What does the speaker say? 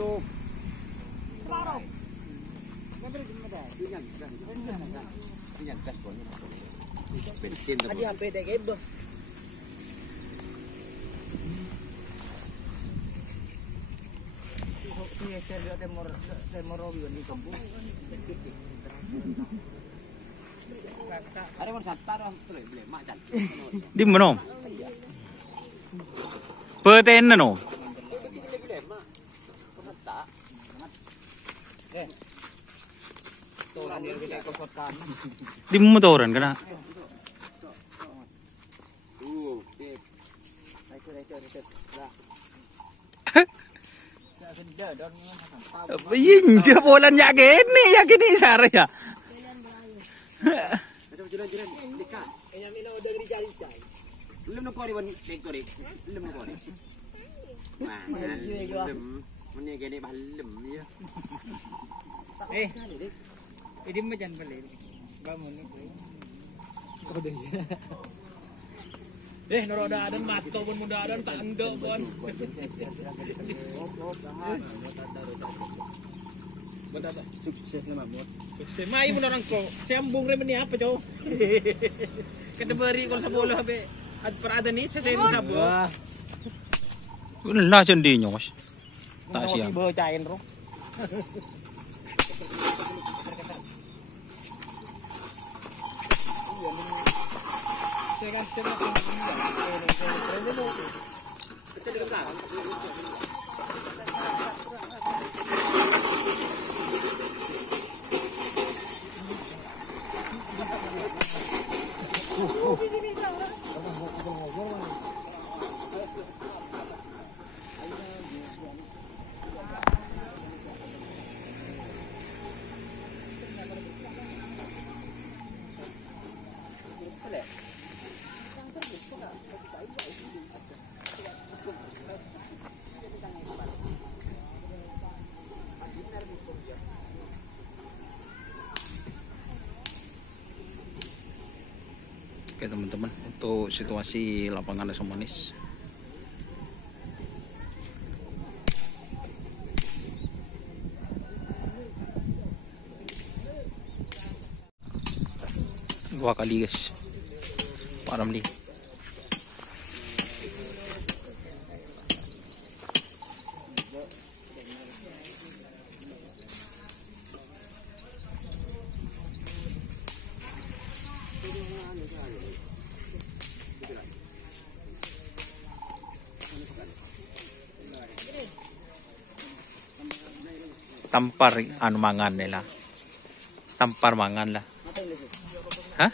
belum. Bensin Adi sampai tak kebah. Saya temor di kampung. Ada orang santar orang boleh macan. Di mana? Perten no. Di motoran kena. Inja bolan yakin ni sare ya. Jalan-jalan dekat. Yang minum udah dicari-cari. Belum nak kau ni lektor ni. Belum nak kau ni. Wah, belum. Mana gini belum ya. Ini macam balik. Bangun ni. Noro ada mato pun muda ada tak endok pun. Betul. Sukses nama mod. Sukses. Mai pun orang kau. Sambung rem ni apa cow? Kada beri kau sebuluh habe. Perada ni saya ni sabu. Lah cendi nyos. Tak siap. Tiba cain roh. Saya kan cuma Oke teman-teman, untuk situasi lapangan Asam Manis. Dua kali guys. Pak Ramli. Tampar anu mangan nila. Tampar mangan lah. Hah?